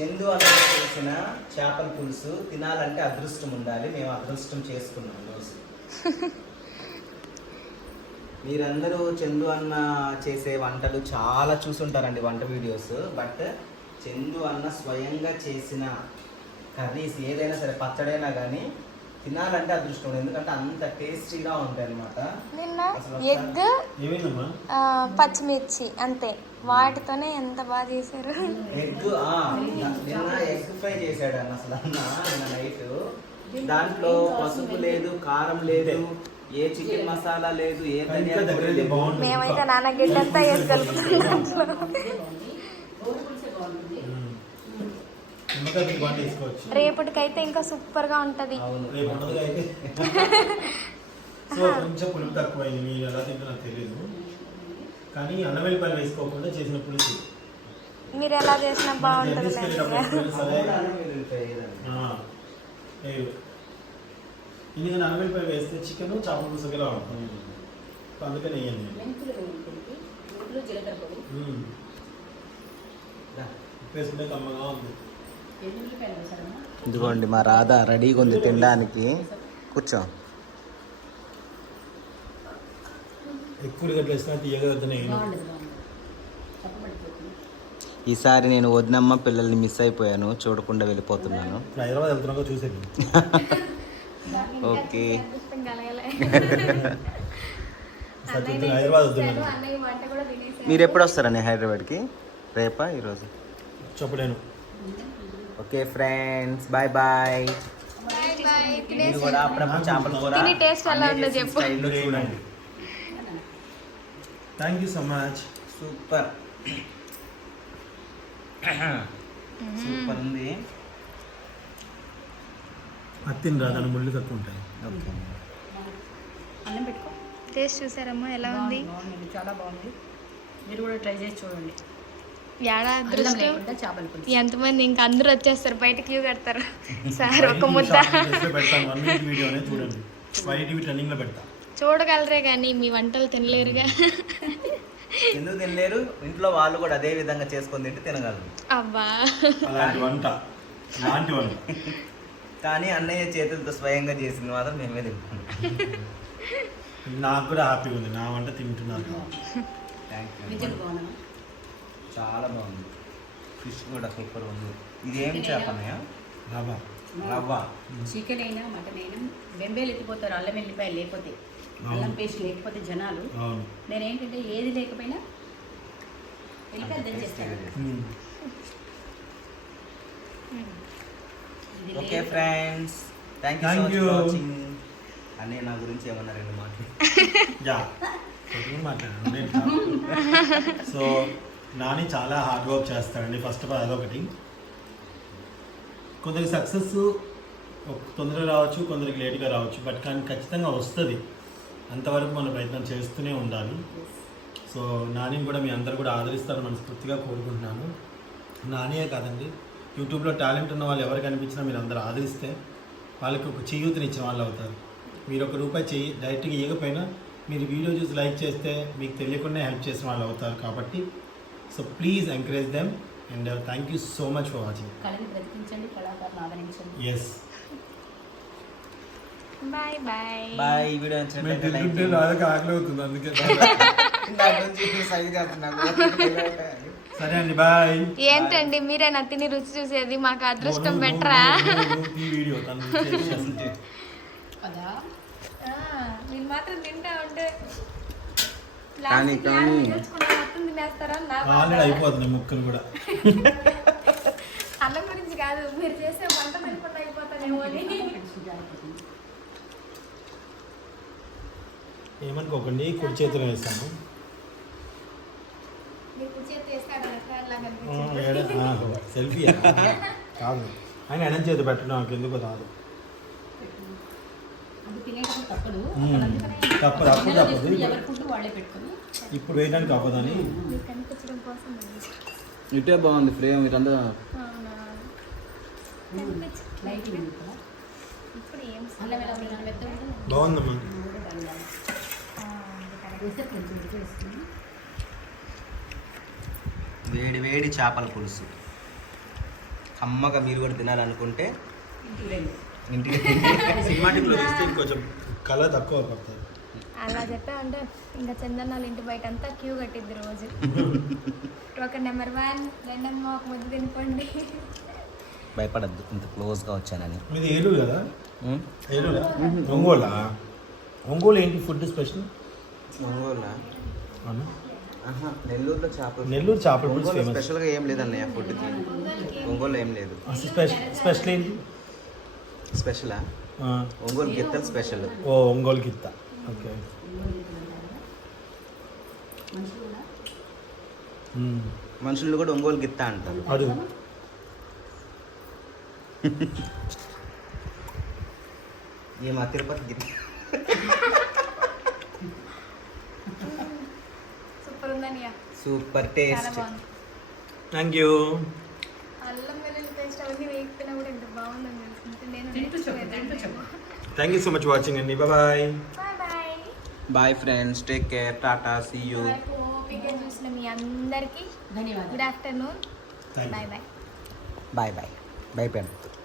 చందు అన్న చేసిన చేపల పులుసు తినాలంటే అదృష్టం ఉండాలి. మేము అదృష్టం చేసుకున్నాం రోజు. మీరందరూ చందు అన్న చేసే వంటలు చాలా చూసుంటారండి వంట వీడియోస్. బట్ చందు అన్న స్వయంగా చేసిన కర్రీస్ ఏదైనా సరే పచ్చడైనా కానీ తినాలంటే అదృష్టం. ఎందుకంటే అంత టేస్టీగా ఉంటాయి అనమాట నిన్న ఎగ్ పచ్చిమిర్చి అంతే. వాటితోనే ఎంత బాగా చేశారు? ఎగ్ ఆ, నిన్న ఎగ్ ఫ్రై చేశాడు అన్న అసలు అన్న నిన్న నైట్. దాంట్లో పసుపు లేదు. కారం లేదు ఏ చికెన్ మసాలా లేదు ఏ మేమైతే నాన్న గిడ్డంతా వేసి రేపటికైతే ఇంకా సూపర్గా ఉంటది సో కొంచెం పులుపు తక్కువైంది మీరు ఎలా తింటో నాకు తెలియదు కానీ అన్నం వెళ్ళిపల్లి వేసుకోకుండా చేసిన పులుసు. మీరు ఎలా చేసినా బాగుంటది ఎందుకంటే అన్నం వెళ్ళిపల్లి వేస్తే చికెన్ చేపల పులుసు ఒకేలా ఉంటుంది. సో అందుకని వేయండి మెంతులు ఉంటుంది మెంతులు జీలకర్ర పొడి. ఉమ్. రా. ఉప్పు వేసుకుంటే కమ్మగా ఉంది. ఇదిగోండి మా రాధ రెడీగా ఉంది తినడానికి. కూర్చో. ఈసారి నేను వదినమ్మ పిల్లల్ని మిస్ అయిపోయాను చూడకుండా వెళ్ళిపోతున్నాను. ఓకే. మీరు ఎప్పుడు వస్తారండి హైదరాబాద్కి? రేపా ఈరోజు? చెప్పలేను. Okay friends bye bye. మీరు కూడా అప్పుడప్పుడు చేపల కూర తిని taste ఎలా అన్నీ ఉందో చేసిన చెప్పు. స్టైల్లో చూడండి. Thank you so much super. Super ఉంది. అత్తిని రా దాని ముళ్ళు తక్కువ ఉంటాయి. ఓకే. అన్నం పెట్టుకో. టేస్ట్ చూసారమ్మా ఎలా ఉంది? చాలా బాగుంది. మీరు కూడా ట్రై చేసి చూడండి. ఏడా అదృష్టం? ఎంతమంది ఇంకా అందరూ వచ్చేస్తారు బయట క్యూ కడతారు. సార్ ఒక ముద్ద. చూడగలరే కానీ మీ వంటలు తినలేరుగా. ఎందుకు తినలేరు? ఇంట్లో వాళ్ళు కూడా అదే విధంగా చేసుకొని తింటే తినగలరు. అబ్బా. అలాంటి వంట అలాంటి వంట. కానీ అన్నయ్య చేతులతో స్వయంగా చేసింది మాత్రం మేమే తింటాం నాకు కూడా హ్యాపీగా ఉంది. నా వంట తింటున్నాను. థ్యాంక్ యూ చాలా బాగుంది. ఫిష్ కూడా సూపర్ ఉంది. ఇది ఏం చేప అన్నయ్య? రాబా రవ్వ. చికెన్ అయినా మటన్ అయినా బెంబేలు ఎత్తిపోతారు అల్లం వెల్లిపాయలు లేకపోతే. అల్లం పేస్ట్ లేకపోతే జనాలు. నేను ఏంటంటే ఏది లేకపోయినా వెల్లిపాయలు దంచేస్తాను. Okay. Friends. Thank you so Thank much you. For watching అన్నయ్య నా గురించి ఏమన్నా రెండు మాటలు యా. మాట్లాడాను. సో నాని చాలా హార్డ్ వర్క్ చేస్తాడండి ఫస్ట్ ఆఫ్ ఆల్ అదొకటి. కొందరికి సక్సెస్ తొందరగా రావచ్చు కొందరికి లేట్గా రావచ్చు బట్ కానీ ఖచ్చితంగా వస్తుంది. అంతవరకు మన ప్రయత్నం చేస్తూనే ఉండాలి. సో నానిని కూడా మీ అందరు కూడా ఆదరిస్తారని మనస్ఫూర్తిగా కోరుకుంటున్నాను. నానియే కాదండి యూట్యూబ్లో టాలెంట్ ఉన్న వాళ్ళు ఎవరు కనిపించినా మీరు అందరూ ఆదరిస్తే వాళ్ళకి ఒక చేయూతని ఇచ్చిన వాళ్ళు అవుతారు. మీరు ఒక రూపాయి చెయ్యి డైరెక్ట్గా ఇవ్వకపోయినా మీరు వీడియో చూసి లైక్ చేస్తే మీకు తెలియకుండా హెల్ప్ చేసిన వాళ్ళు అవుతారు కాబట్టి so please encourage them and thank you so much for watching కళని బ్రతికించండి కళాకారులు ఆదరించండి. Yes bye bye bye video నచ్చినట్లయితే like చేయండి. ఆకలి అవుతుంది అందుకే సైజ్ సరే అండి బాయ్ ఏంటండి మీరేనా తిని రుచి చూసేది మాకు అదృష్టం బెటరా? ఈ వీడియో. కదా? మీరు మాత్రం తింటా ఉంటే కానీ, కానీ- ఆల్రెడీ. అయిపోతుంది ముక్కలు కూడా. అన్నం గురించి కాదు మీరు చేసే వంట వెళ్ళిపోతే అయిపోతానేమో అని. ఏమనుకోకండి కుడి చేతిలో వేస్తాను. సెల్ఫీ కాదు. ఆయన ఎడం చేతి పెట్టడం నాకు ఎందుకు రాదు. తప్పదు అప్పుడు తప్పదు. ఇప్పుడు వేయడానికి అవ్వదని. ఇటే బాగుంది ఫ్రేమ్ కూడా బాగుందమ్మా వేడి వేడి చేపల పులుసు. కమ్మగా మీరు కూడా తినాలనుకుంటే ఇంటికి సినిమాటిక్లో వేస్తే ఇంకొంచెం కలర్ తక్కువ పడుతుంది అలా చెప్పామంటే ఇంకా చందనాలు ఇంటి బయట అంతా క్యూ కట్టిద్ది రోజు. టోకెన్ నెంబర్ వన్ రెండమ్మ ఒక ముద్ద తినుకోండి భయపడద్దు ఇంత క్లోజ్గా వచ్చానని. మీది ఏలూరు కదా? ఏలూరు? ఒంగోలా? ఒంగోలు ఏంటి ఫుడ్ స్పెషల్? ఒంగోలా. నెల్లూరులో చేపలు నెల్లూరు చేపల స్పెషల్గా ఏం లేదన్నయ్య ఫుడ్కి. ఒంగోలు ఏం లేదు. స్పెషల్ స్పెషల్ ఏంటి? స్పెషలా? ఆ, ఒంగోలు గిత్తలు స్పెషల్. ఓ ఒంగోలు గిత్త. ఓకే. మనుషులు కూడా ఒంగోలు గిత్త అంటారు. అడు ఏమా తిరుపతి గిత్త. Super taste. Thank you. అల్లం వెల్లుల్లి పేస్ట్ అవన్నీ వేయకపోయినా కూడా ఎంత బాగుందని తెలుసుకుంటే నేను తింటూ చెప్పు తింటూ చెప్పు. Thank you so much watching అండి bye bye friends take care tata see you ఓపిక చూసిన మీ అందరికీ. ధన్యవాదాలు. Good afternoon bye bye bye bye bye పెడతారు